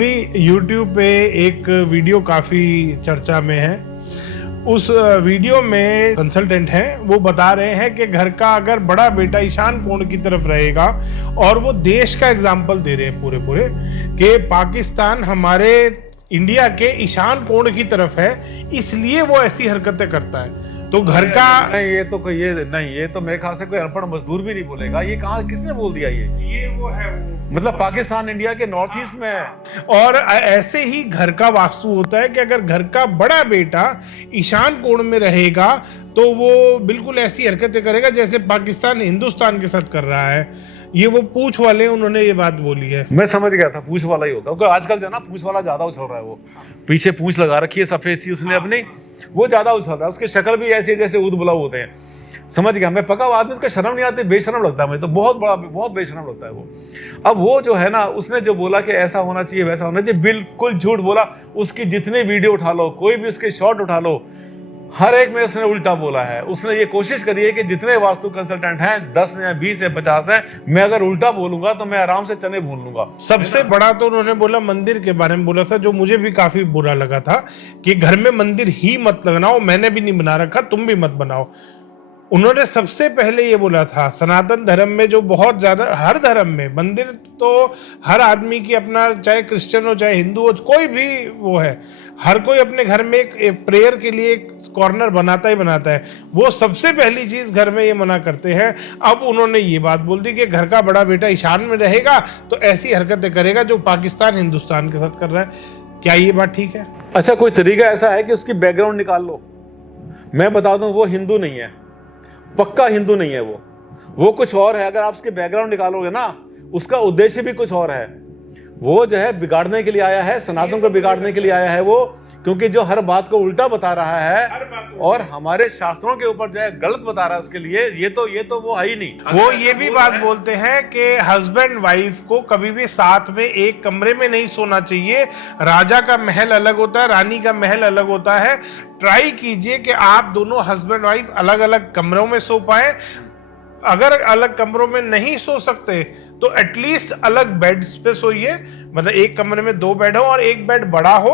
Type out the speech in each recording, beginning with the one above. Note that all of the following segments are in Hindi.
अभी YouTube पे एक वीडियो काफ़ी चर्चा में है। उस वीडियो में कंसल्टेंट हैं, वो बता रहे हैं कि घर का अगर बड़ा बेटा ईशान कोण की तरफ रहेगा, और वो देश का एग्जाम्पल दे रहे हैं पूरे कि पाकिस्तान हमारे इंडिया के ईशान कोण की तरफ है, इसलिए वो ऐसी हरकतें करता है। तो घर का नहीं, ये तो मेरे ख्याल से कोई अनपढ़ मजदूर भी नहीं बोलेगा। ये कहाँ, किसने बोल दिया? ये वो है, मतलब पाकिस्तान इंडिया के नॉर्थ ईस्ट में है। और ऐसे ही घर का वास्तु होता है कि अगर घर का बड़ा बेटा ईशान कोण में रहेगा तो वो बिल्कुल ऐसी हरकतें करेगा जैसे पाकिस्तान हिंदुस्तान के साथ कर रहा है। ये वो पूछ वाले, उन्होंने ये बात बोली है। मैं समझ गया था पूछ वाला ही होगा, क्योंकि आजकल जो है ना पूछ वाला ज्यादा उछल रहा है। वो पीछे पूछ लगा रखी है सफेद सी उसने अपनी, वो ज्यादा उछल रहा है। उसकी शक्ल भी ऐसी है जैसे ऊद बुलाऊ होते हैं। समझ गया मैं, पका आदमी, उसका शर्म नहीं आती, बेशर्म लगता है मुझे तो, बहुत बेशर्म लगता है वो। अब वो जो है ना, उसने जो बोला कि ऐसा होना चाहिए वैसा होना चाहिए, बिल्कुल झूठ बोला। उसकी जितने वीडियो उठा लो, कोई भी उसके शॉट उठा लो, हर एक में उसने उल्टा बोला है। उसने ये कोशिश करी है कि जितने वास्तु कंसल्टेंट हैं, 10 या 20 या 50 है, मैं अगर उल्टा बोलूंगा तो मैं आराम से चने भून लूंगा। सबसे बड़ा तो उन्होंने बोला, मंदिर के बारे में बोला था, जो मुझे भी काफी बुरा लगा था कि घर में मंदिर ही मत लगाओ, मैंने भी नहीं बना रखा, तुम भी मत बनाओ। उन्होंने सबसे पहले ये बोला था, सनातन धर्म में जो बहुत ज्यादा, हर धर्म में मंदिर तो हर आदमी की अपना, चाहे क्रिश्चियन हो चाहे हिंदू हो, कोई भी वो है, हर कोई अपने घर में एक प्रेयर के लिए एक कॉर्नर बनाता ही बनाता है। वो सबसे पहली चीज घर में ये मना करते हैं। अब उन्होंने ये बात बोल दी कि घर का बड़ा बेटा ईशान में रहेगा तो ऐसी हरकतें करेगा जो पाकिस्तान हिंदुस्तान के साथ कर रहा है। क्या ये बात ठीक है? अच्छा, कोई तरीका ऐसा है कि उसकी बैकग्राउंड निकाल लो? मैं बता दूं, वो हिंदू नहीं है, पक्का हिंदू नहीं है वो कुछ और है। अगर आप उसके बैकग्राउंड निकालोगे ना, उसका उद्देश्य भी कुछ और है। वो जो है बिगाड़ने के लिए आया है, सनातन को बिगाड़ने के लिए आया है वो, क्योंकि जो हर बात को उल्टा बता रहा है और हमारे शास्त्रों के ऊपर जो है गलत बता रहा है, उसके लिए ये तो वो है ही नहीं। वो ये भी बात बोलते हैं कि हस्बैंड वाइफ को कभी भी साथ में एक कमरे में नहीं सोना चाहिए। राजा का महल अलग होता है, रानी का महल अलग होता है। ट्राई कीजिए कि आप दोनों हस्बैंड वाइफ अलग अलग कमरों में सो पाए। अगर अलग कमरों में नहीं सो सकते तो एटलीस्ट अलग बेड्स पे सोइए, मतलब एक कमरे में 2 बेड हो और एक बेड बड़ा हो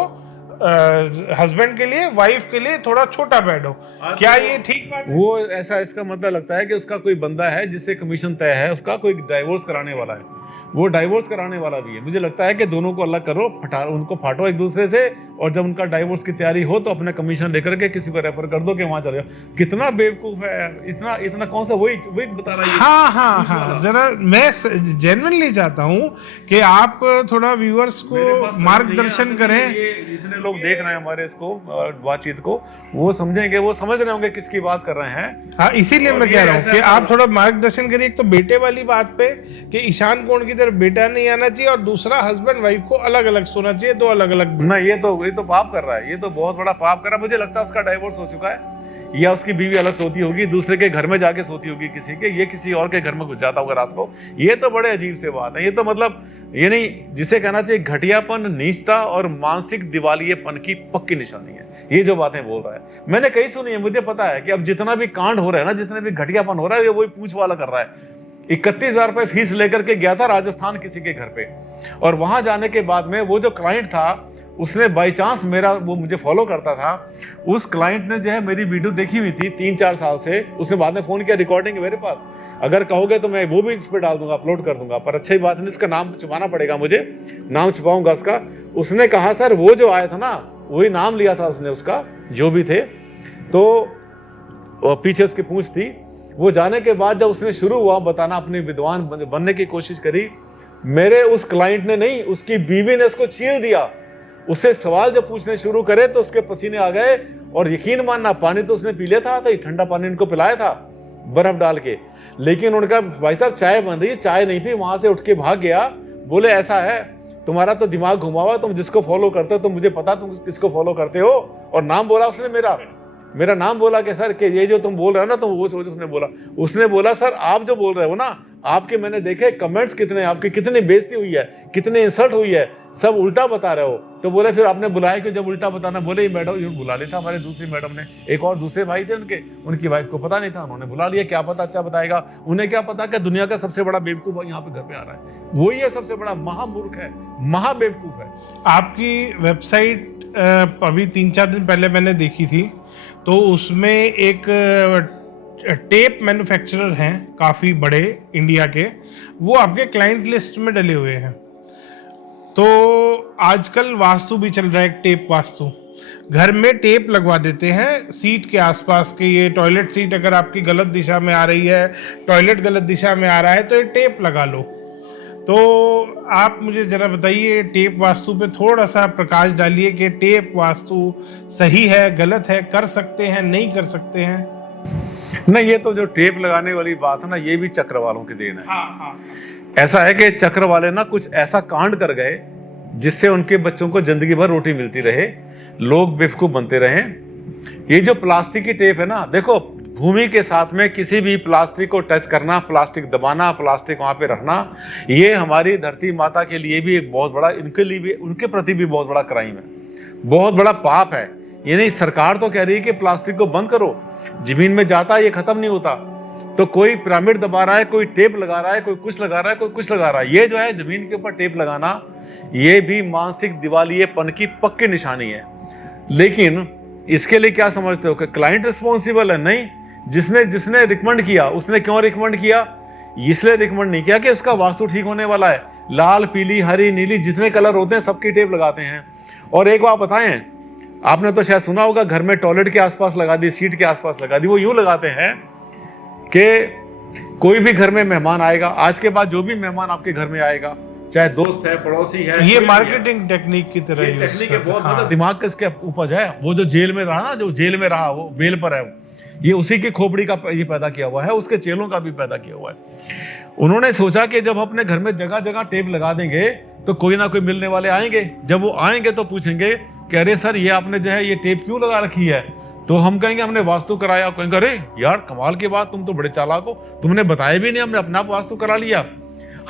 हस्बैंड के लिए, वाइफ के लिए थोड़ा छोटा बेड हो। क्या ये ठीक बात है? वो ऐसा, इसका मतलब लगता है कि उसका कोई बंदा है जिससे कमीशन तय है, उसका कोई डाइवोर्स कराने वाला है, वो डाइवोर्स कराने वाला भी है। मुझे लगता है कि दोनों को अलग करो, उनको फाटो एक दूसरे से, और जब उनका डाइवोर्स की तैयारी हो तो अपना कमीशन लेकर के किसी को रेफर कर दो कि वहां चले जाओ। कितना बेवकूफ है, इतना कौन सा, वही बता रहा है। हाँ, जरा मैं जेन्युइनली चाहता हूँ कि आप थोड़ा व्यूअर्स को मार्गदर्शन करें। जितने लोग देख रहे हैं हमारे इसको बातचीत को, वो समझेंगे, वो समझ रहे होंगे किसकी बात कर रहे हैं। हाँ, इसीलिए मैं कह रहा हूँ कि आप थोड़ा मार्गदर्शन करिए। एक तो बेटे वाली बात पे कि ईशान कोण की तरफ बेटा नहीं आना चाहिए, और दूसरा हस्बैंड वाइफ को अलग अलग सोना चाहिए, 2 अलग अलग। नहीं, ये तो पाप कर रहा है, ये तो बहुत बड़ा पाप कर रहा है। मुझे लगता है उसका डाइवोर्स हो चुका है, या उसकी बीवी अलग सोती होगी, दूसरे के घर में जाके सोती होगी किसी के, ये किसी और के घर में घुस जाता होगा रात को। ये तो बड़े अजीब से बात है। ये तो मतलब, ये नहीं, जिसे कहना चाहिए घटियापन, नीचता और मानसिक दिवालियेपन की पक्की निशानी है ये जो बातें बोल रहा है। मैंने कहीं सुनी है, मुझे पता है कि अब जितना भी कांड हो रहा है ना, जितने भी घटियापन हो रहा है, ये वही पूछ वाला कर रहा है। 31,000 रुपए फीस लेकर के गया था राजस्थान किसी के घर पे, और वहां जाने के बाद में वो जो क्लाइंट था, उसने बाई चांस वो मुझे फॉलो करता था, उस क्लाइंट ने जो है मेरी वीडियो देखी हुई थी 3-4 साल से। उसने बाद में फोन किया, रिकॉर्डिंग है मेरे पास, अगर कहोगे तो मैं वो भी इस पर डाल दूंगा, अपलोड कर दूंगा, पर अच्छी बात नहीं, उसका नाम छुपाना पड़ेगा मुझे, नाम छुपाऊंगा उसका। उसने कहा सर वो जो आया था ना, वही नाम लिया था उसने, उसका जो भी थे, तो पीछे उसकी पूंछ थी। वो जाने के बाद जब उसने शुरू हुआ बताना, अपनी विद्वान बनने की कोशिश करी, मेरे उस क्लाइंट ने नहीं, उसकी बीवी ने उसको चीर दिया। उससे सवाल जब पूछने शुरू करे तो उसके पसीने आ गए, और यकीन मानना, पानी तो उसने पी लिया था, ठंडा पानी इनको पिलाया था बर्फ डाल के, लेकिन उनका भाई साहब चाय बन रही है, चाय नहीं पी, वहां से उठ के भाग गया। बोले ऐसा है, तुम्हारा तो दिमाग घुमा हुआ, तुम जिसको फॉलो करते हो, तो मुझे पता तुम किसको फॉलो करते हो। और नाम बोला उसने, मेरा नाम बोला कि सर कि ये जो तुम बोल रहे हो ना, तो वो सोच, उसने बोला सर आप जो बोल रहे हो ना, आपके मैंने देखे कमेंट्स कितने, आपकी कितनी बेइज्जती हुई है, कितनी इंसल्ट हुई है, सब उल्टा बता रहे हो। तो बोले फिर आपने बुलाया कि जब उल्टा बताना, बोले ये मैडम ये बुला लिया था हमारे दूसरी मैडम ने, एक और दूसरे भाई थे उनकी वाइफ को पता नहीं था, उन्होंने बुला लिया, क्या पता अच्छा बताएगा, उन्हें क्या पता कि दुनिया का सबसे बड़ा बेवकूफ यहाँ पे घर पे आ रहा है, वही है सबसे बड़ा महामूर्ख है, महाबेवकूफ है। आपकी वेबसाइट अभी 3-4 दिन पहले मैंने देखी थी, तो उसमें एक टेप मैन्युफैक्चरर हैं काफ़ी बड़े इंडिया के, वो आपके क्लाइंट लिस्ट में डले हुए हैं। तो आजकल वास्तु भी चल रहा है, टेप वास्तु, घर में टेप लगवा देते हैं सीट के आसपास के, ये टॉयलेट सीट अगर आपकी गलत दिशा में आ रही है, टॉयलेट गलत दिशा में आ रहा है, तो ये टेप लगा लो। तो आप मुझे ज़रा बताइए, टेप वास्तु पे थोड़ा सा प्रकाश डालिए कि टेप वास्तु सही है, गलत है, कर सकते हैं, नहीं कर सकते हैं? नहीं, ये तो जो टेप लगाने वाली बात है ना, ये भी चक्र वालों की देन है। हाँ। ऐसा है कि चक्र वाले ना कुछ ऐसा कांड कर गए जिससे उनके बच्चों को जिंदगी भर रोटी मिलती रहे, लोग बेवकूफ बनते रहे। ये जो प्लास्टिक की टेप है ना, देखो भूमि के साथ में किसी भी प्लास्टिक को टच करना, प्लास्टिक दबाना, प्लास्टिक वहां पे रखना, ये हमारी धरती माता के लिए भी एक बहुत बड़ा, इनके लिए भी, उनके प्रति भी बहुत बड़ा क्राइम है, बहुत बड़ा पाप है। ये नहीं, सरकार तो कह रही है कि प्लास्टिक को बंद करो, जमीन में जाता है, ये खत्म नहीं होता। तो कोई पिरामिड दबा रहा है, कोई टेप लगा रहा है, कोई कुछ लगा रहा है, कोई कुछ लगा रहा है। ये जो है जमीन के ऊपर टेप लगाना, ये भी मानसिक दिवालियेपन की पक्की निशानी है। लेकिन इसके लिए क्या समझते हो कि क्लाइंट रिस्पॉन्सिबल है? नहीं, जिसने रिकमेंड किया, उसने क्यों रिकमेंड किया? इसलिए रिकमेंड नहीं किया कि उसका वास्तु ठीक होने वाला है। लाल, पीली, हरी, नीली जितने कलर होते हैं सबकी टेप लगाते हैं। और एक बात बताएं, आपने तो शायद सुना होगा, घर में टॉयलेट के आसपास लगा दी, सीट के आसपास लगा दी। वो यूं लगाते हैं कि कोई भी घर में मेहमान आएगा, आज के बाद जो भी मेहमान आपके घर में आएगा, चाहे दोस्त है, पड़ोसी है, ये मार्केटिंग टेक्निक की तरह यूज टेक्निक है, बहुत हाँ। मतलब दिमाग का इसके उपज है। वो जो जेल में रहा ना, जो जेल में रहा, वो बेल पर है, ये उसी की खोपड़ी का ये पैदा किया हुआ है, उसके चेलों का भी पैदा किया हुआ है। उन्होंने सोचा कि जब अपने घर में जगह जगह टेप लगा देंगे तो कोई ना कोई मिलने वाले आएंगे। जब वो आएंगे तो पूछेंगे कि अरे सर, ये आपने जो है ये टेप क्यों लगा रखी है? तो हम कहेंगे हमने वास्तु कराया। कहेंगे अरे यार कमाल की बात, तुम तो बड़े चालाक हो, तुमने बताया भी नहीं, हमने अपना वास्तु करा लिया,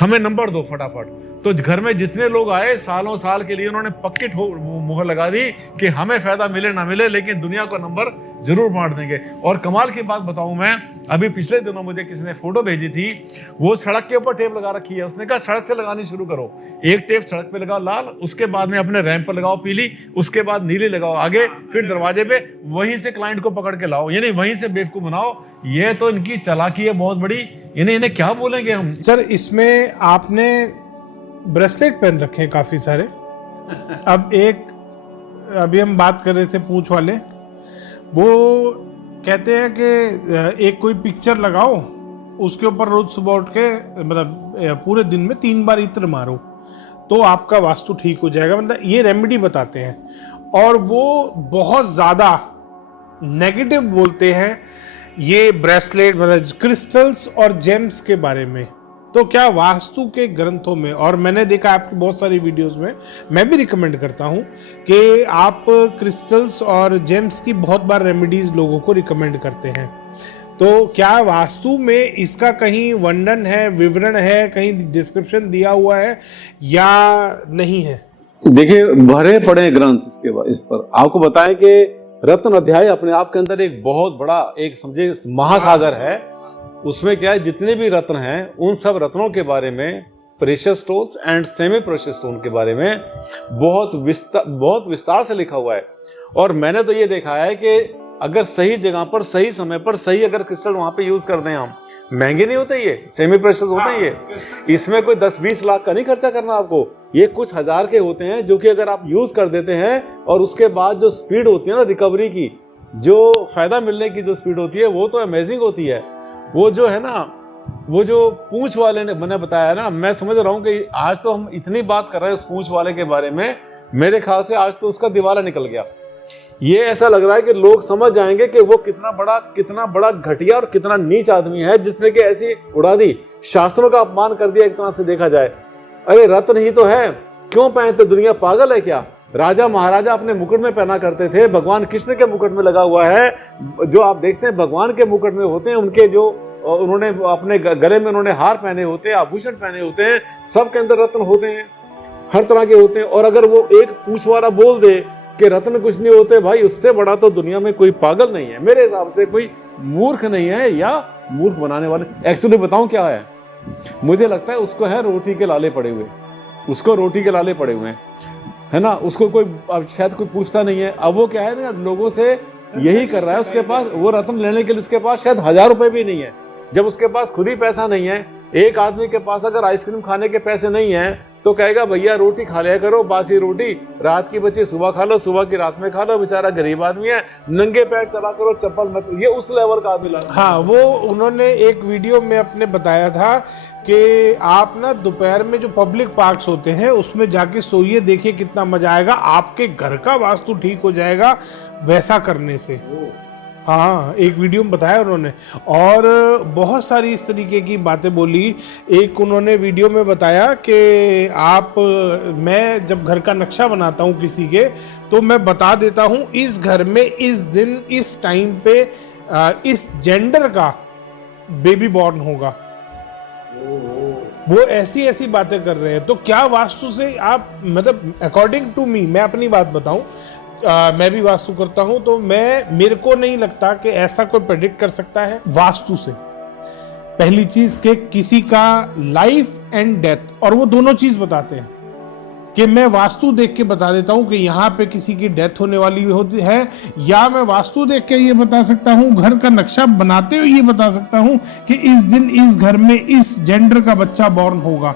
हमें नंबर दो फटाफट। तो घर में जितने लोग आए, सालों साल के लिए उन्होंने पक्की मुहर लगा दी कि हमें फायदा मिले ना मिले, लेकिन दुनिया को नंबर जरूर बांट देंगे। और कमाल की बात बताऊं मैं, अभी पिछले दिनों मुझे किसी ने फोटो भेजी थी, वो सड़क के ऊपर टेप लगा रखी है। उसने कहा सड़क से लगानी शुरू करो, एक टेप सड़क पे लगाओ लाल, उसके बाद में अपने रैंप पर लगाओ पीली, उसके बाद नीली लगाओ आगे, फिर दरवाजे पे, वहीं से क्लाइंट को पकड़ के लाओ, यानी वहीं से बेवकूफ बनाओ। ये तो इनकी चालाकी है बहुत बड़ी, इन्हें क्या बोलेंगे हम? सर, इसमें आपने ब्रेसलेट पहन रखे हैं काफी सारे। अब अभी हम बात कर रहे थे पूंछ वाले, वो कहते हैं कि एक कोई पिक्चर लगाओ, उसके ऊपर रोज सुबह उठ के मतलब पूरे दिन में 3 बार इत्र मारो तो आपका वास्तु ठीक हो जाएगा, मतलब ये रेमेडी बताते हैं। और वो बहुत ज़्यादा नेगेटिव बोलते हैं ये ब्रेसलेट मतलब क्रिस्टल्स और जेम्स के बारे में। तो क्या वास्तु के ग्रंथों में, और मैंने देखा आपकी बहुत सारी वीडियोस में, मैं भी रिकमेंड करता हूं कि आप क्रिस्टल्स और जेम्स की बहुत बार रेमेडीज लोगों को रिकमेंड करते हैं, तो क्या वास्तु में इसका कहीं वर्णन है, विवरण है, कहीं डिस्क्रिप्शन दिया हुआ है या नहीं है? देखिए, भरे पड़े ग्रंथ इस पर। आपको बताएं कि रत्न अध्याय अपने आप के अंदर एक बहुत बड़ा, एक समझे महासागर है। उसमें क्या है, जितने भी रत्न हैं उन सब रत्नों के बारे में, precious stones and semi precious stone के बारे में बहुत विस्तार से लिखा हुआ है। और मैंने तो ये देखा है कि अगर सही जगह पर, सही समय पर, सही अगर क्रिस्टल वहां पे यूज कर दें हम, महंगे नहीं होते, ये सेमी प्रेशियस होते हैं ये, इसमें कोई 10-20 लाख का नहीं खर्चा करना आपको, ये कुछ हजार के होते हैं, जो कि अगर आप यूज कर देते हैं और उसके बाद जो स्पीड होती है ना रिकवरी की, जो फायदा मिलने की जो स्पीड होती है, वो तो अमेजिंग होती है। वो जो है ना, वो जो पूंछ वाले ने मैंने बताया ना, मैं समझ रहा हूँ कि आज तो हम इतनी बात कर रहे हैं उस पूंछ वाले के बारे में, मेरे ख्याल से आज तो उसका दिवाला निकल गया। ये ऐसा लग रहा है कि लोग समझ जाएंगे कि वो कितना बड़ा घटिया और कितना नीच आदमी है, जिसने कि ऐसी उड़ा दी, शास्त्रों का अपमान कर दिया एक तरह से देखा जाए। अरे रत्न ही तो है, क्यों पहनते? दुनिया पागल है क्या? राजा महाराजा अपने मुकुट में पहना करते थे, भगवान कृष्ण के मुकुट में लगा हुआ है। जो आप देखते हैं भगवान के मुकुट में होते हैं उनके जो और उन्होंने अपने गले में उन्होंने हार पहने होते हैं, आभूषण पहने होते हैं, सबके अंदर रत्न होते हैं, हर तरह के होते हैं। और अगर वो एक पूछ वाला बोल दे कि रत्न कुछ नहीं होते, भाई उससे बड़ा तो दुनिया में कोई पागल नहीं है मेरे हिसाब से, कोई मूर्ख नहीं है, या मूर्ख बनाने वाले। एक्चुअली बताऊं क्या है, मुझे लगता है उसको है रोटी के लाले पड़े हुए, उसको रोटी के लाले पड़े हुए हैं, है ना। उसको कोई शायद कोई पूछता नहीं है। अब वो क्या है ना, लोगों से यही कर रहा है, उसके पास वो रत्न लेने के लिए उसके पास शायद 1000 रुपए भी नहीं है। जब उसके पास खुद ही पैसा नहीं है, एक आदमी के पास अगर आइसक्रीम खाने के पैसे नहीं है तो कहेगा भैया रोटी खा लिया करो, बासी रोटी रात की बची सुबह खा लो, सुबह की रात में खा लो, बेचारा गरीब आदमी है, नंगे पैर चला करो, चप्पल मत। ये उस लेवल का आदमी लगा। हाँ, वो उन्होंने एक वीडियो में अपने बताया था कि आप ना दोपहर में जो पब्लिक पार्क्स होते हैं उसमें जाके सोइए, देखिए कितना मजा आएगा, आपके घर का वास्तु ठीक हो जाएगा वैसा करने से। हाँ, एक वीडियो में बताया उन्होंने, और बहुत सारी इस तरीके की बातें बोली। एक उन्होंने वीडियो में बताया कि मैं जब घर का नक्शा बनाता हूँ किसी के, तो मैं बता देता हूँ इस घर में इस दिन इस टाइम पे इस जेंडर का बेबी बॉर्न होगा। वो ऐसी ऐसी बातें कर रहे हैं। तो क्या वास्तु से आप, मतलब अकॉर्डिंग टू मी, मैं अपनी बात बताऊं, मैं भी वास्तु करता हूं, तो मेरे को नहीं लगता कि ऐसा कोई प्रेडिक्ट कर सकता है वास्तु से। पहली चीज कि किसी का लाइफ एंड डेथ, और वो दोनों चीज बताते हैं कि मैं वास्तु देख के बता देता हूं कि यहाँ पे किसी की डेथ होने वाली होती है, या मैं वास्तु देख के ये बता सकता हूं, घर का नक्शा बनाते हुए ये बता सकता हूं कि इस दिन इस घर में इस जेंडर का बच्चा बॉर्न होगा।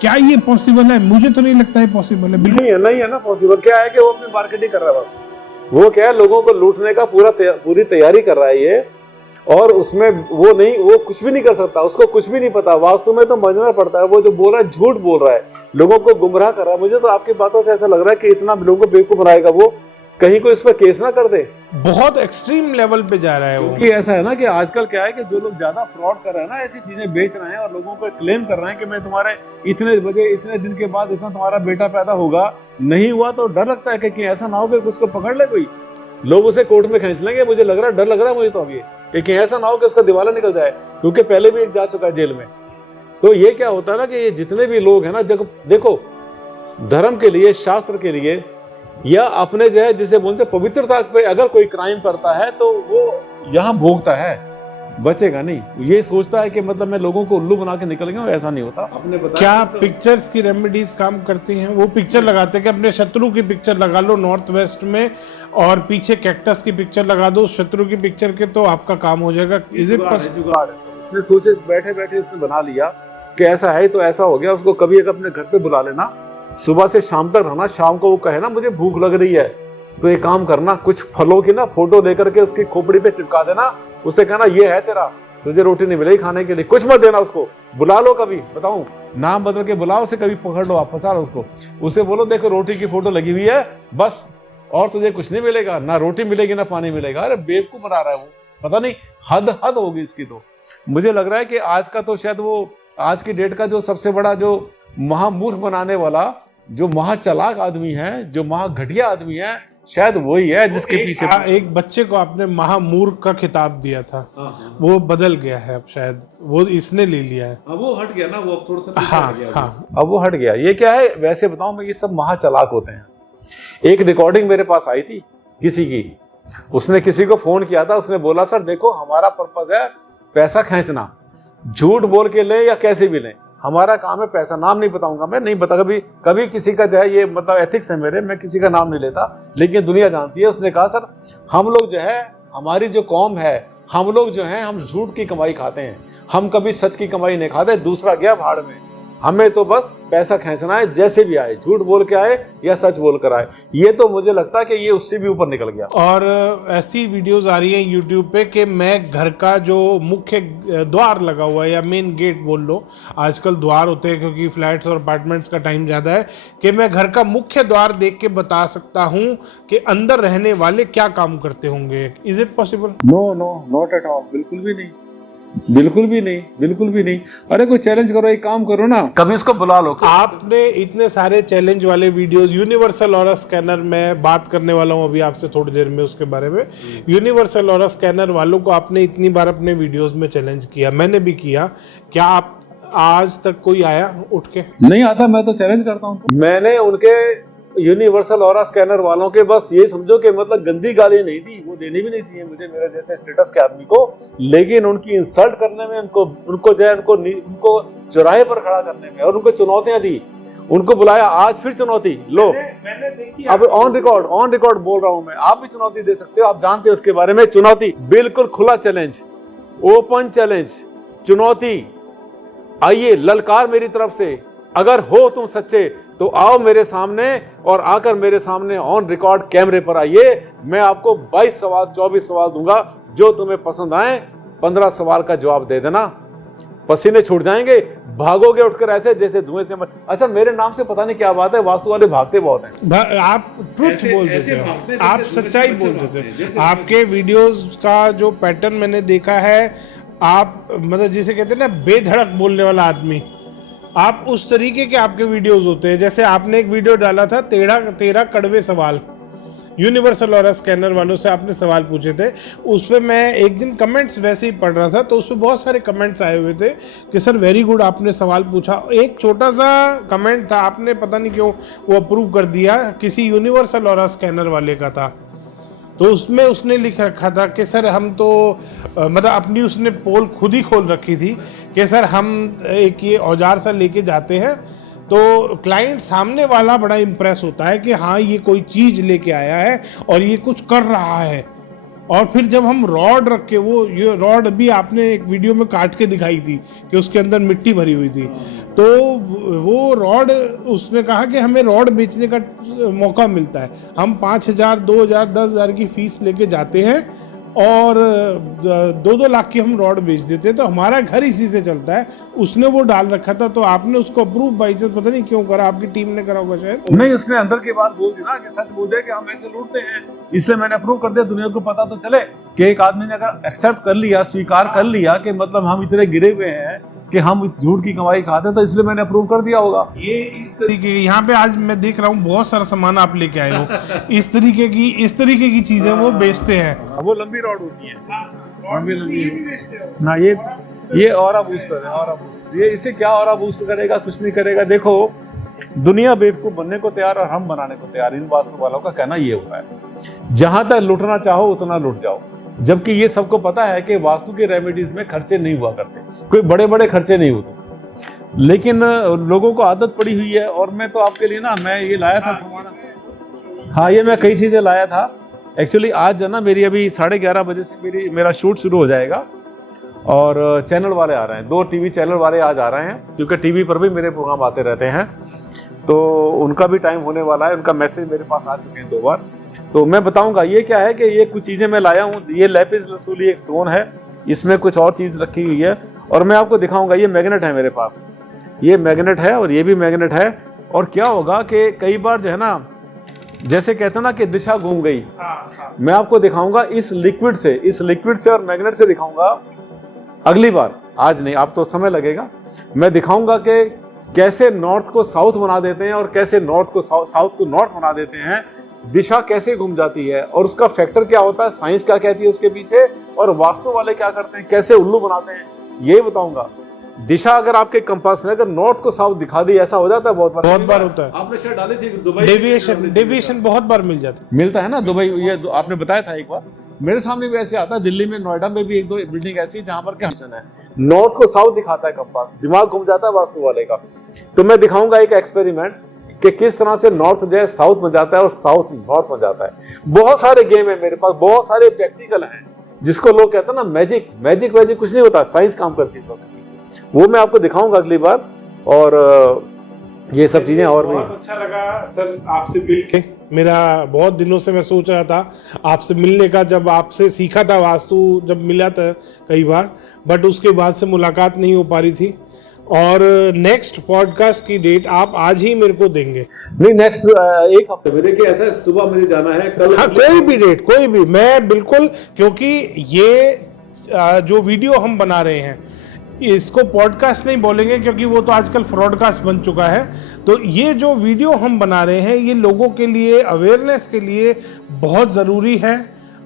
क्या ये पॉसिबल है? मुझे तो नहीं लगता है पॉसिबल है। बिल्कुल नहीं है ना पॉसिबल। क्या है कि वो अपनी मार्केटिंग कर रहा है बस। वो क्या है, लोगों को लूटने का पूरी तैयारी कर रहा है ये, और उसमें वो कुछ भी नहीं कर सकता, उसको कुछ भी नहीं पता। वास्तु में तो मजना पड़ता है। वो जो बोल रहा है झूठ बोल रहा है, लोगों को गुमराह कर रहा है। मुझे तो आपकी बातों से ऐसा लग रहा है कि इतना लोगों को बेवकूफ बनाएगा वो, कहीं को इस पर केस ना कर दे। बहुत एक्सट्रीम लेवल पे जा रहा है वो। क्योंकि ऐसा है ना कि आजकल क्या है कि जो लोग ज्यादा फ्रॉड कर रहे हैं ना, ऐसी चीजें बेच रहे हैं और लोगों पे क्लेम कर रहे हैं कि मैं तुम्हारे इतने बजे इतने दिन के बाद इतना तुम्हारा बेटा पैदा होगा, नहीं हुआ तो डर लगता है कि ऐसा ना हो कि उसको पकड़ ले कोई, लोग उसे कोर्ट में खींच लेंगे। मुझे लग रहा है, डर लग रहा है मुझे तो अभी कि ऐसा ना हो कि उसका दिवाला निकल जाए, क्योंकि पहले भी एक जा चुका है जेल में। तो ये क्या होता है ना कि ये जितने भी लोग हैं ना, देखो धर्म के लिए, शास्त्र के लिए, या अपने जो है जिसे बोलते पवित्रता पे अगर कोई क्राइम करता है तो वो यहाँ भोगता है, बचेगा नहीं। ये सोचता है कि मतलब मैं लोगों को उल्लू बना के निकल गया, ऐसा नहीं होता। आपने बताया क्या तो पिक्चर्स की रेमेडीज काम करती हैं? वो पिक्चर लगाते हैं कि अपने शत्रु की पिक्चर लगा लो नॉर्थ वेस्ट में, और पीछे कैक्टस की पिक्चर लगा दो शत्रु की पिक्चर के, तो आपका काम हो जाएगा। इज इट जुगाड़ है सब। उसने सोचे बैठे बैठे उसने बना लिया कि ऐसा है तो ऐसा हो गया। उसको कभी एक अपने घर पे बुला लेना, सुबह से शाम तक रहना, शाम को वो कहे ना मुझे भूख लग रही है, तो एक काम करना, कुछ फलों की ना फोटो लेकर के उसकी खोपड़ी पे चिपका देना, उससे कहना ये है तेरा, तुझे रोटी नहीं मिलेगी खाने के लिए, कुछ मत देना उसको। बुला लो, कभी बताऊं, नाम बदल के बुलाओ उसे, कभी पकड़ लो आप, फंसा लो उसको, उसे बोलो देखो रोटी की फोटो लगी हुई है बस, और तुझे कुछ नहीं मिलेगा, ना रोटी मिलेगी ना पानी मिलेगा। अरे बेवकूफ बना रहा है वो, पता नहीं हद होगी इसकी। तो मुझे लग रहा है कि आज का तो शायद वो आज की डेट का जो सबसे बड़ा जो महामूर्ख बनाने वाला, जो महाचालाक आदमी है, जो महाघटिया आदमी है, शायद वही है जिसके पीछे एक बच्चे को आपने महामूर्ख का खिताब दिया था। वो बदल गया है अब, शायद वो इसने ले लिया है। वो हट गया ना, वो अब थोड़ा सा पीछे हाँ, हट गया। हाँ। अब वो हट गया। ये क्या है वैसे बताऊं मैं, ये सब महाचालाक होते हैं। एक रिकॉर्डिंग मेरे पास आई थी किसी की, उसने किसी को फोन किया था, उसने बोला सर देखो हमारा पर्पस है पैसा खींचना, झूठ बोल के लें या कैसे भी लें, हमारा काम है पैसा। नाम नहीं बताऊंगा मैं, नहीं बता, कभी किसी का जो है ये मतलब एथिक्स है मेरे, मैं किसी का नाम नहीं लेता, लेकिन दुनिया जानती है। उसने कहा सर हम लोग जो है, हमारी जो कौम है, हम लोग जो है हम झूठ की कमाई खाते हैं, हम कभी सच की कमाई नहीं खाते। दूसरा गया भाड़ में, हमें तो बस पैसा खींचना है, जैसे भी आए, झूठ बोल के आए या सच बोल कर आए। ये तो मुझे लगता है कि ये उससे भी ऊपर निकल गया। और ऐसी वीडियोस आ रही हैं यूट्यूब पे कि मैं घर का जो मुख्य द्वार लगा हुआ है, या मेन गेट बोल लो, आजकल द्वार होते हैं क्योंकि फ्लैट्स और अपार्टमेंट्स का टाइम ज़्यादा है, कि मैं घर का मुख्य द्वार देख के बता सकता हूँ कि अंदर रहने वाले क्या काम करते होंगे। Is it possible? No not at all, बिल्कुल भी नहीं। बिल्कुल भी नहीं, बिल्कुल भी नहीं। अरे कोई चैलेंज करो, एक काम करो ना, कभी उसको बुला लो। आपने इतने सारे चैलेंज वाले वीडियोस, यूनिवर्सल ऑरा स्कैनर में बात करने वाला हूं अभी आपसे थोड़ी देर में उसके बारे में। यूनिवर्सल ऑरा स्कैनर वालों को आपने इतनी बार अपने वीडियोस में चैलेंज किया, मैंने भी किया, क्या आप आज तक कोई आया उठ के? नहीं आता, मैं तो चैलेंज करता हूँ। मैंने उनके यूनिवर्सल ऑरा स्कैनर वालों के बस ये समझो कि मतलब गंदी गाली नहीं दी, वो देनी भी नहीं चाहिए मुझे, मेरे जैसे स्टेटस के आदमी को, लेकिन उनकी इंसल्ट करने में, उनको जो है उनको चौराहे पर खड़ा करने में, और उनको चुनौतियां दी, उनको बुलाया, आज फिर चुनौती लो। मैंने देखी, अब ऑन रिकॉर्ड बोल रहा हूं मैं, आप भी चुनौती दे सकते हो, आप जानते हो उसके बारे में। चुनौती बिल्कुल खुला चैलेंज, ओपन चैलेंज, चुनौती, आइए ललकार मेरी तरफ से, अगर हो तुम सच्चे तो आओ मेरे सामने, और आकर मेरे सामने ऑन रिकॉर्ड कैमरे पर आइए, मैं आपको 22 सवाल 24 सवाल दूंगा, जो तुम्हें पसंद आए 15 सवाल का जवाब दे देना, पसीने छूट जाएंगे, भागोगे उठकर ऐसे जैसे धुएं से अच्छा मेरे नाम से पता नहीं क्या बात है, वास्तु वाले भागते बहुत हैं। आप ट्रुथ बोल देते हो, आप सच्चाई बोल देते हो। आपके वीडियोस का जो पैटर्न मैंने देखा है, आप मतलब जिसे कहते हैं ना बेधड़क बोलने वाला आदमी, आप उस तरीके के आपके वीडियोस होते हैं। जैसे आपने एक वीडियो डाला था 13 कड़वे सवाल, यूनिवर्सल ऑरा स्कैनर वालों से आपने सवाल पूछे थे, उस पर मैं एक दिन कमेंट्स वैसे ही पढ़ रहा था, तो उस पर बहुत सारे कमेंट्स आए हुए थे कि सर वेरी गुड आपने सवाल पूछा। एक छोटा सा कमेंट था, आपने पता नहीं क्यों वो अप्रूव कर दिया, किसी यूनिवर्सल ऑरा स्कैनर वाले का था, तो उसमें उसने लिख रखा था कि सर हम तो मतलब अपनी उसने पोल खुद ही खोल रखी थी कि सर हम एक ये औजार सा लेके जाते हैं, तो क्लाइंट सामने वाला बड़ा इम्प्रेस होता है कि हाँ ये कोई चीज़ लेके आया है और ये कुछ कर रहा है। और फिर जब हम रॉड रख के, वो ये रॉड भी आपने एक वीडियो में काट के दिखाई थी कि उसके अंदर मिट्टी भरी हुई थी, तो वो रॉड उसने कहा कि हमें रॉड बेचने का मौका मिलता है, हम 5,000 2,000 10,000 की फीस लेके जाते हैं और 2-2 लाख की हम रॉड बेच देते हैं, तो हमारा घर इसी से चलता है। उसने वो डाल रखा था, तो आपने उसको अप्रूव बाई चांस पता नहीं क्यों करा, आपकी टीम ने करा होगा शायद। नहीं, उसने अंदर की बात बोल दी ना कि सच बोल दिया कि हम ऐसे लूटते हैं, इसलिए मैंने अप्रूव कर दिया, दुनिया को पता तो चले कि एक आदमी ने अगर एक्सेप्ट कर लिया, स्वीकार कर लिया कि मतलब हम इतने गिरे हुए हैं कि हम इस झूठ की कमाई खाते हैं, तो इसलिए मैंने अप्रूव कर दिया होगा। ये इस तरीके की, यहाँ पे आज मैं देख रहा हूँ बहुत सारा सामान आप लेके आए हो, इस तरीके की चीजें वो बेचते हैं। वो लंबी रॉड होती है, ना ये ऑरा बूस्टर है, ऑरा बूस्टर। ये इसे क्या ऑरा बूस्ट करेगा, कुछ नहीं करेगा। देखो दुनिया बेवकूफ बनने को तैयार और हम बनाने को तैयार, इन वास्तु वालों का कहना ये होता है। जहां तक लुटना चाहो उतना लुट जाओ, जबकि ये सबको पता है कि वास्तु के रेमेडीज में खर्चे नहीं हुआ करते, कोई बड़े बड़े खर्चे नहीं होते, लेकिन लोगों को आदत पड़ी हुई है। और मैं तो आपके लिए ना, मैं ये लाया था सामान, हाँ ये मैं कई चीजें लाया था एक्चुअली। आज है ना मेरी अभी 11:30 बजे से मेरा शूट शुरू हो जाएगा, और चैनल वाले आ रहे हैं, 2 टीवी चैनल वाले आज आ रहे हैं, क्योंकि टीवी पर भी मेरे प्रोग्राम आते रहते हैं, तो उनका भी टाइम होने वाला है। उनका मैसेज मेरे पास आ चुके हैं 2 बार, तो मैं बताऊंगा ये क्या है कि ये कुछ चीज़ें मैं लाया हूँ। ये लैपिस लसूली एक स्टोन है, इसमें कुछ और चीज़ रखी हुई है, और मैं आपको दिखाऊंगा। ये मैग्नेट है मेरे पास, ये मैग्नेट है और ये भी मैग्नेट है। और क्या होगा कि कई बार जो है ना, जैसे कहते हैं ना कि दिशा घूम गई, मैं आपको दिखाऊंगा इस लिक्विड से और मैग्नेट से दिखाऊंगा अगली बार, आज नहीं, आप तो समय लगेगा। मैं दिखाऊंगा कि कैसे नॉर्थ को साउथ बना देते हैं और कैसे नॉर्थ को साउथ को नॉर्थ बना देते हैं, दिशा कैसे घूम जाती है और उसका फैक्टर क्या होता है, साइंस क्या कहती है उसके पीछे, और वास्तु वाले क्या करते हैं, कैसे उल्लू बनाते हैं, ये बताऊंगा। दिशा अगर आपके कंपास में अगर नॉर्थ को साउथ दिखा दी, ऐसा हो जाता है बहुत बार होता है। आपने शेयर डाली थी दुबई, डेविएशन बहुत बार मिलता है ना दुबई, ये आपने बताया था एक बार, मेरे सामने भी ऐसे आता है। दिल्ली में, नोएडा में भी 1-2 बिल्डिंग ऐसी जहां पर क्या है, नॉर्थ को साउथ दिखाता है कंपास, दिमाग घूम जाता है वास्तु वाले का। तो मैं दिखाऊंगा एक एक्सपेरिमेंट कि किस तरह से नॉर्थ जो है साउथ बन जाता है और साउथ नॉर्थ बन जाता है। बहुत सारे गेम है मेरे पास, बहुत सारे प्रैक्टिकल हैं, जिसको लोग कहते हैं ना मैजिक कुछ नहीं होता, साइंस काम करती है, वो मैं आपको दिखाऊंगा अगली बार। और ये सब चीजें और भी बहुत अच्छा लगा सर आपसे मिलके। मेरा बहुत दिनों से मैं सोच रहा था आपसे मिलने का, जब आपसे सीखा था वास्तु, जब मिला था कई बार, बट उसके बाद से मुलाकात नहीं हो पा रही थी। और नेक्स्ट पॉडकास्ट की डेट आप आज ही मेरे को देंगे? नहीं, नेक्स्ट 1 हफ्ते में। देखिए ऐसा है, सुबह मुझे जाना है कल, हाँ कोई भी डेट, कोई भी, मैं बिल्कुल, क्योंकि ये जो वीडियो हम बना रहे हैं, इसको पॉडकास्ट नहीं बोलेंगे क्योंकि वो तो आजकल फ्रॉडकास्ट बन चुका है। तो ये जो वीडियो हम बना रहे हैं ये लोगों के लिए, अवेयरनेस के लिए बहुत ज़रूरी है।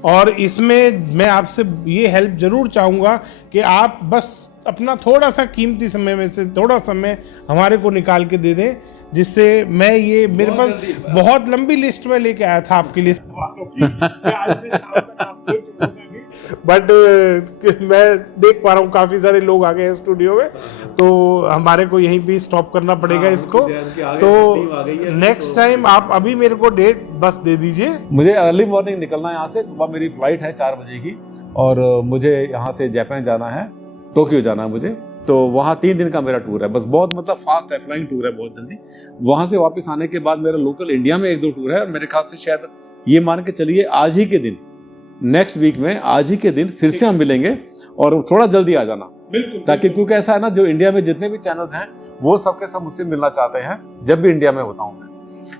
और इसमें मैं आपसे ये हेल्प ज़रूर चाहूँगा कि आप बस अपना थोड़ा सा कीमती समय में से थोड़ा समय हमारे को निकाल के दे दें, जिससे मैं ये मेरे पास बहुत लंबी लिस्ट में लेके आया था आपकी लिस्ट बट मैं देख पा रहा हूँ काफ़ी सारे लोग आ गए हैं स्टूडियो में, तो हमारे को यहीं पे स्टॉप करना पड़ेगा इसको। तो नेक्स्ट टाइम आप अभी मेरे को डेट बस दे दीजिए। मुझे अर्ली मॉर्निंग निकलना है यहाँ से, सुबह मेरी फ्लाइट है 4 बजे की, और मुझे यहाँ से जापान जाना है, टोक्यो जाना है मुझे। तो वहाँ 3 दिन का मेरा टूर है, बस बहुत मतलब फास्ट है, फ्लाइंग टूर है बहुत जल्दी। वहाँ से वापस आने के बाद मेरा लोकल इंडिया में 1-2 टूर है, और मेरे ख्याल से शायद ये मान के चलिए आज ही के दिन, नेक्स्ट वीक में आज ही के दिन फिर से हम मिलेंगे, और थोड़ा जल्दी आ जाना बिल्कुल, ताकि क्योंकि ऐसा है ना, जो इंडिया में जितने भी चैनल्स हैं वो सबके सब मुझसे मिलना चाहते हैं जब भी इंडिया में होता हूँ मैं।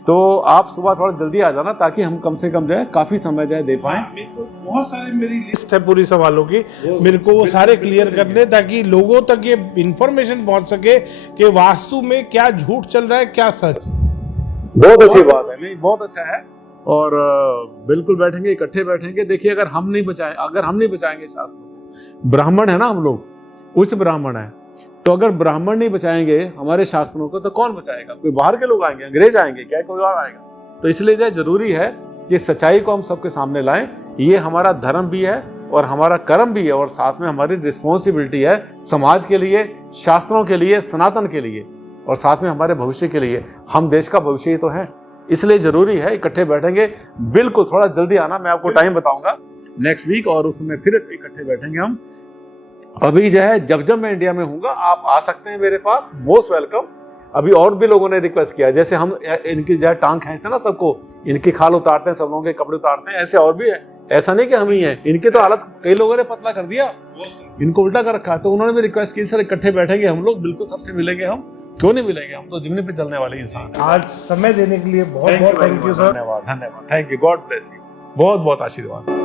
तो आप सुबह थोड़ा जल्दी आ जाना ताकि हम कम से कम जाए काफी समय जाए दे पाए। बहुत सारे मेरी लिस्ट है पूरी सवालों की, मेरे को वो सारे क्लियर करने ताकि लोगों तक ये इंफॉर्मेशन पहुंच सके कि वास्तु में क्या झूठ चल रहा है, क्या सच। बहुत अच्छी बात है, नहीं बहुत अच्छा है। और बिल्कुल बैठेंगे, इकट्ठे बैठेंगे। देखिए अगर हम नहीं बचाएंगे शास्त्र को, ब्राह्मण है ना हम लोग, उच्च ब्राह्मण है, तो अगर ब्राह्मण नहीं बचाएंगे हमारे शास्त्रों को तो कौन बचाएगा? कोई बाहर के लोग आएंगे, अंग्रेज आएंगे क्या, कोई और आएगा? तो इसलिए जरूरी है कि सच्चाई को हम सबके सामने लाएं। ये हमारा धर्म भी है और हमारा कर्म भी है, और साथ में हमारी रिस्पॉन्सिबिलिटी है समाज के लिए, शास्त्रों के लिए, सनातन के लिए, और साथ में हमारे भविष्य के लिए। हम देश का भविष्य ही तो है, इसलिए जरूरी है इकट्ठे बैठेंगे। बिल्कुल थोड़ा जल्दी आना, मैं आपको टाइम बताऊंगा नेक्स्ट वीक, और उसमें फिर इकट्ठे बैठेंगे हम। अभी जो है जब मैं इंडिया में हूँगा आप आ सकते हैं मेरे पास, मोस्ट वेलकम। अभी और भी लोगों ने रिक्वेस्ट किया, जैसे हम इनकी जो है टांग खींचते हैं ना सबको, इनकी खाल उतारते हैं, सब लोगों के कपड़े उतारते हैं, ऐसे और भी है। ऐसा नहीं कि हम ही हैं, इनकी तो हालत कई लोगों ने पतला कर दिया, इनको उल्टा कर रखा है। तो उन्होंने भी रिक्वेस्ट की, सर इकट्ठे बैठेंगे हम लोग, बिल्कुल सबसे मिलेंगे हम, क्यों नहीं मिलेंगे, हम तो जिम्नी पे चलने वाले इंसान हैं। आज समय देने के लिए बहुत बहुत थैंक यू सर। धन्यवाद, thank you, God bless you, बहुत बहुत आशीर्वाद।